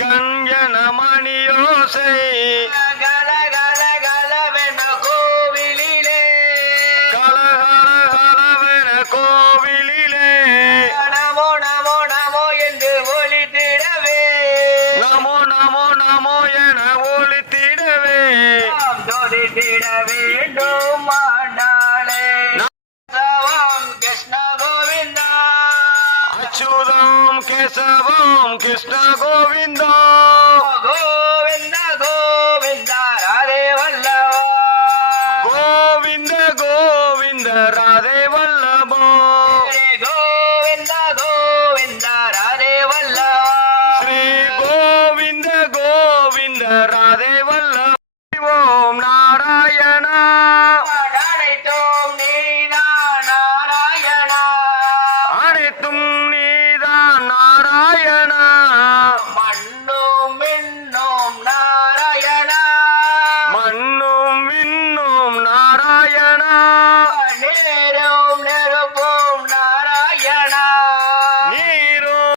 கஞ்சன மணியோசை கல கல கலவென கோவிலிலே கலகலகலவென கோவிலிலே நமோ நமோ நமோ என்று ஒலித்திடவே நமோ நமோ நமோ என ஒலித்திடவே நாம் தொழித்திட வேண்டும் ஆண்டாளே கிருஷ்ண கோவிந்தா அச்சுதம் கேசவம் கிருஷ்ண கோவிந்தா கோவிந்த கோவிந்த ராதே வல்லவா கோவிந்த கோவிந்த ராதே வல்லபோ கோவிந்த கோவிந்த ராதே வல்லவா ஸ்ரீ கோவிந்த கோவிந்த ராதே வல்லப ஓம் நாராயணா அனைத்தும் நீதான் நாராயணா அனைத்தும் நீதான் நாராயணா மண்ணும் விண்ணும் நாராயணா மண்ணும் விண்ணும் நாராயணா நேரு